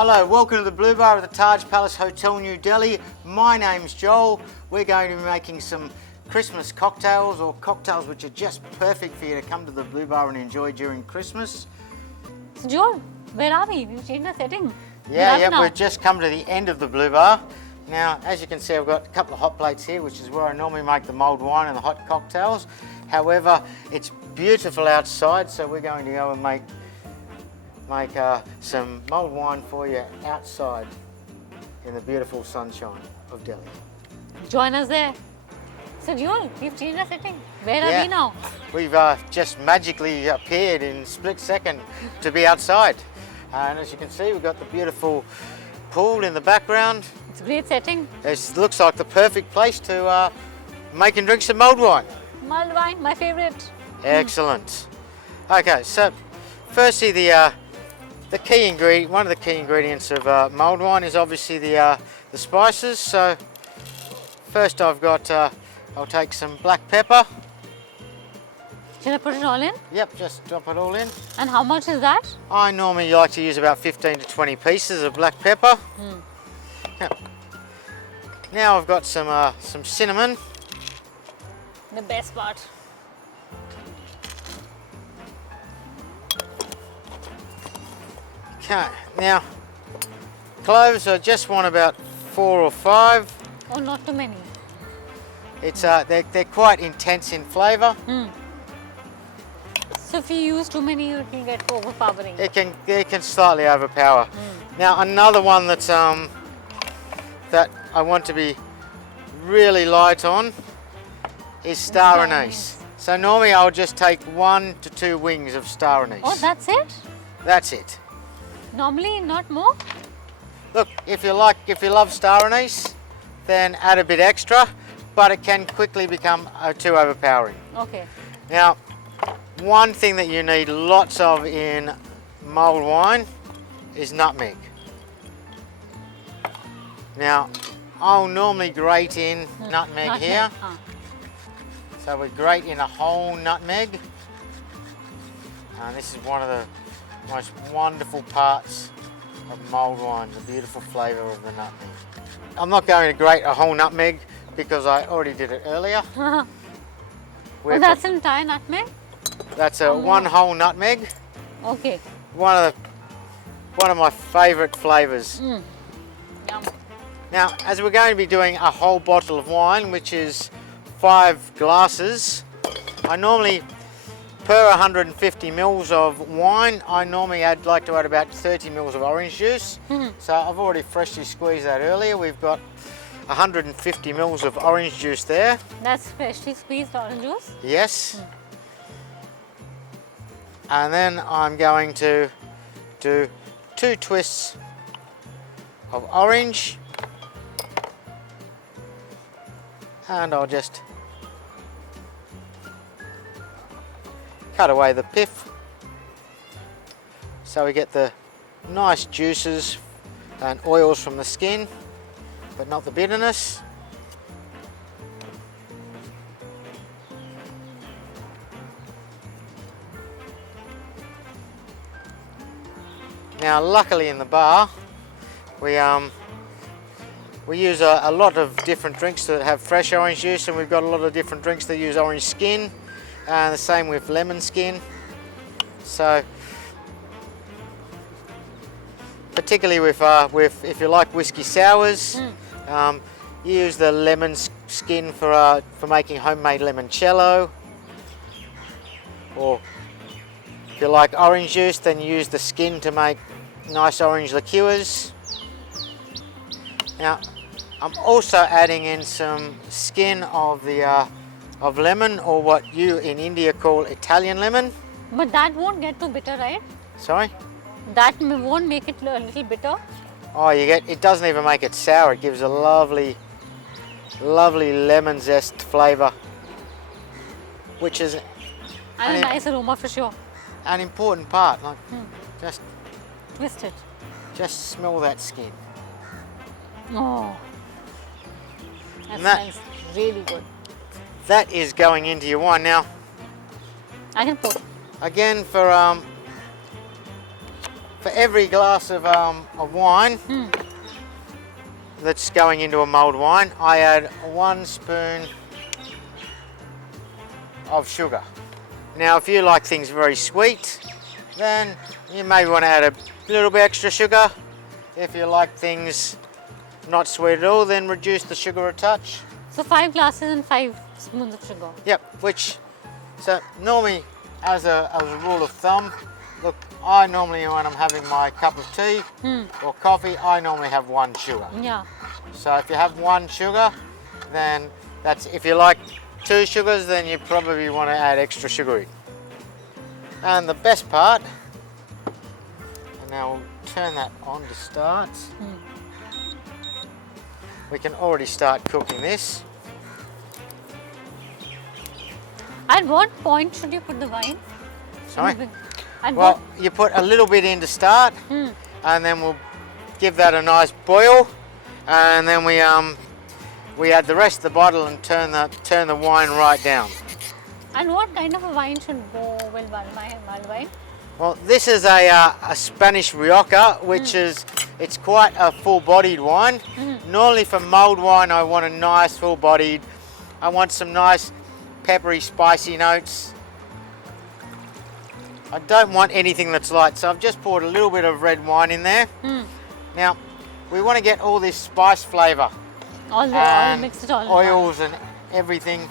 Hello, welcome to the Blue Bar at the Taj Palace Hotel, New Delhi. My name's Joel. We're going to be making some Christmas cocktails, or cocktails which are just perfect for you to come to the Blue Bar and enjoy during Christmas. So Joel, where are we? We've changed our setting. We've just come to the end of the Blue Bar. Now, as you can see, I've got a couple of hot plates here, which is where I normally make the mulled wine and the hot cocktails. However, it's beautiful outside, so we're going to go and make some mulled wine for you outside in the beautiful sunshine of Delhi. Join us there. So Joel, we've changed our setting. Where are we now? We've just magically appeared in a split second to be outside. And as you can see, we've got the beautiful pool in the background. It's a great setting. It looks like the perfect place to make and drink some mulled wine. Mulled wine, my favorite. Excellent. Okay, so firstly, one of the key ingredients of mulled wine is obviously the spices. So first, I'll take some black pepper. Should I put it all in? Yep, just drop it all in. And how much is that? I normally like to use about 15 to 20 pieces of black pepper. Yep. Now I've got some cinnamon. The best part. Okay, now cloves, I just want about 4 or 5. Oh, not too many. It's they're quite intense in flavour. So if you use too many, it will get overpowering. It can slightly overpower. Now another one that I want to be really light on is star anise. So normally I'll just take 1 to 2 wings of star anise. Oh, that's it? That's it. Normally, not more? Look, if you love star anise, then add a bit extra, but it can quickly become too overpowering. Okay. Now, one thing that you need lots of in mulled wine is nutmeg. Now, I'll normally grate in nutmeg here. So we grate in a whole nutmeg. And this is one of the most wonderful parts of mulled wine, the beautiful flavour of the nutmeg. I'm not going to grate a whole nutmeg because I already did it earlier. Oh, that's an entire nutmeg? That's one whole nutmeg. Okay. One of my favourite flavours. Yum. Now, as we're going to be doing a whole bottle of wine, which is 5 glasses, I normally, per 150 mils of wine, I normally like to add about 30 mils of orange juice. So I've already freshly squeezed that earlier. We've got 150 mils of orange juice there. That's freshly squeezed orange juice? Yes. And then I'm going to do 2 twists of orange. And I'll just cut away the pith so we get the nice juices and oils from the skin, but not the bitterness. Now, luckily in the bar, we use a lot of different drinks that have fresh orange juice, and we've got a lot of different drinks that use orange skin, and the same with lemon skin. So, particularly with if you like whiskey sours, use the lemon skin for making homemade limoncello. Or if you like orange juice, then use the skin to make nice orange liqueurs. Now, I'm also adding in some skin of lemon, or what you in India call Italian lemon. But that won't get too bitter, right? Sorry? That won't make it a little bitter? Oh, it doesn't even make it sour. It gives a lovely lemon zest flavour, which is And a nice aroma for sure. an important part. Like, just Twist it. Just smell that skin. Oh. That that- smells really good. That is going into your wine. Now, I can pour. again, for for every glass of wine that's going into a mulled wine, I add 1 spoon of sugar. Now, if you like things very sweet, then you may want to add a little bit extra sugar. If you like things not sweet at all, then reduce the sugar a touch. So 5 glasses and 5 spoons of sugar. Yep, so normally as a rule of thumb, look, I normally when I'm having my cup of tea or coffee, I normally have 1 sugar. Yeah. So if you have 1 sugar, then that's, if you like 2 sugars, then you probably want to add extra sugar in. And the best part, and now we'll turn that on to start. We can already start cooking this. At what point should you put the wine? Sorry? At Well, you put a little bit in to start, and then we'll give that a nice boil, and then we add the rest of the bottle and turn the wine right down. And what kind of a wine should go with mulled wine? Well, this is a Spanish Rioja, which it's quite a full-bodied wine. Normally for mulled wine, I want a nice full-bodied. I want some nice peppery, spicy notes. I don't want anything that's light, so I've just poured a little bit of red wine in there. Now, we want to get all this spice flavour. All mixed it all. Oils and everything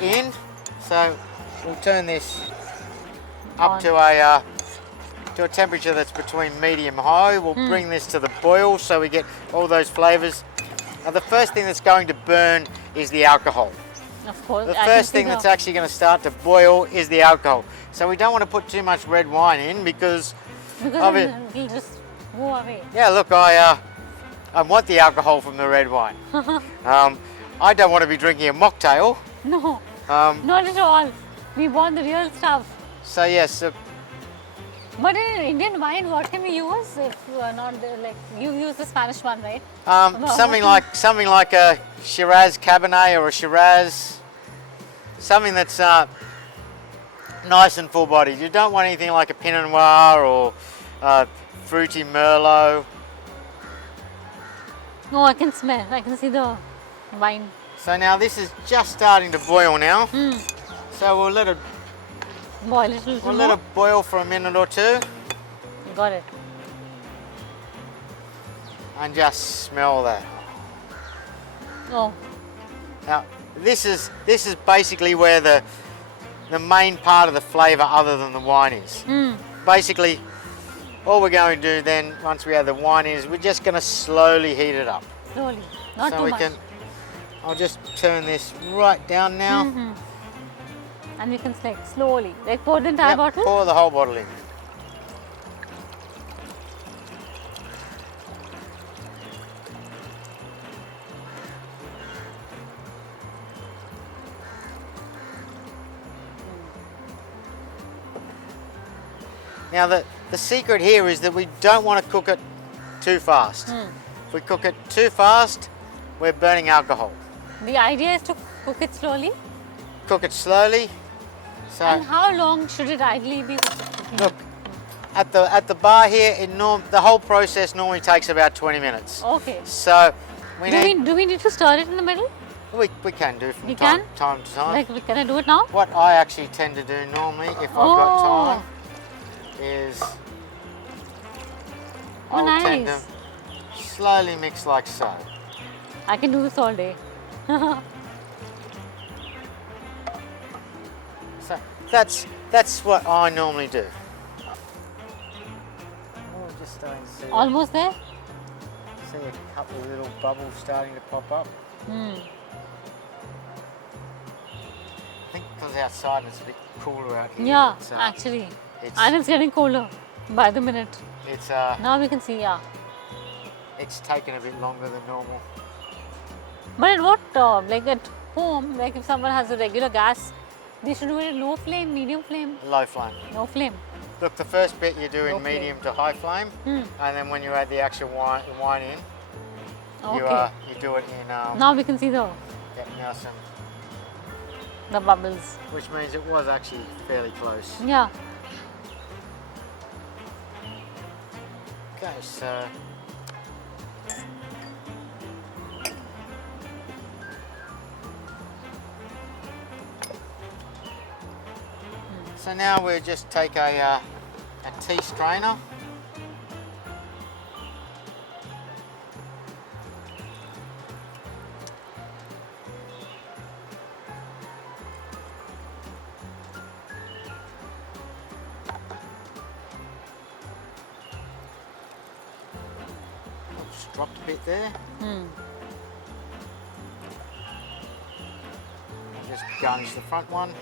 in. So we'll turn this up to a temperature that's between medium high. We'll bring this to the boil so we get all those flavours. Now, the first thing that's going to burn is the alcohol. Of course. The first thing that's actually going to start to boil is the alcohol. So we don't want to put too much red wine in because of it. It'll just go away. Yeah, look, I want the alcohol from the red wine. I don't want to be drinking a mocktail. No, not at all. We want the real stuff. So yes, But in Indian wine, what can we use if not like you use the Spanish one, right? something like a Shiraz Cabernet or a Shiraz, something that's nice and full-bodied. You don't want anything like a Pinot Noir or fruity Merlot. Oh, I can smell. I can see the wine. So now this is just starting to boil now. So we'll let it Boil it a little We'll more. let it boil for a minute or two Got it. and just smell that. Oh, Now this is basically where the main part of the flavour other than the wine is. Basically, all we're going to do then once we have the wine is we're just going to slowly heat it up. slowly, not so too we much. I'll just turn this right down now. And we can like slowly, like pour the entire Yep, bottle. pour the whole bottle in. Now the secret here is that we don't want to cook it too fast. If we cook it too fast, we're burning alcohol. The idea is to cook it slowly. Cook it slowly. So And how long should it ideally be cooking? look, at the bar here, the whole process normally takes about 20 minutes. Okay. So Do we need to stir it in the middle? we can do from We time can? to time. Like, can I do it now? What I actually tend to do normally, if I've got time, is Oh, I'll tend to nice. slowly mix like so. I can do this all day. So that's what I normally do. Oh, just starting to see, Almost there? see a couple of little bubbles starting to pop up. I think because outside it's a bit cooler out here. Yeah, it's, actually. it's- And it's getting colder by the minute. It's Now we can see, yeah. it's taken a bit longer than normal. But at what, like at home, like if someone has a regular gas, they should do it at low flame, medium flame, Low flame. no flame. Look, the first bit you do in Low flame. medium to high flame, and then when you add the actual wine in, Okay. you do it in Now we can see the some, bubbles. which means it was actually fairly close. Yeah. Okay, so now we'll just take a tea strainer. Oops, dropped a bit there. Hmm. I'll just garnish the front one.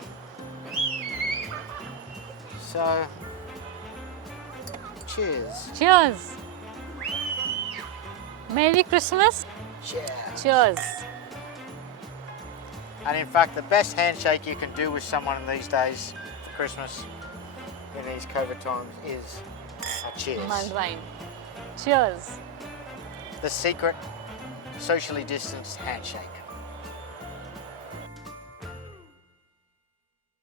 So, cheers. Cheers. Merry Christmas. Cheers. Cheers. And in fact, the best handshake you can do with someone in these days for Christmas, in these COVID times, is a cheers. Mulled wine. Cheers. The secret socially distanced handshake.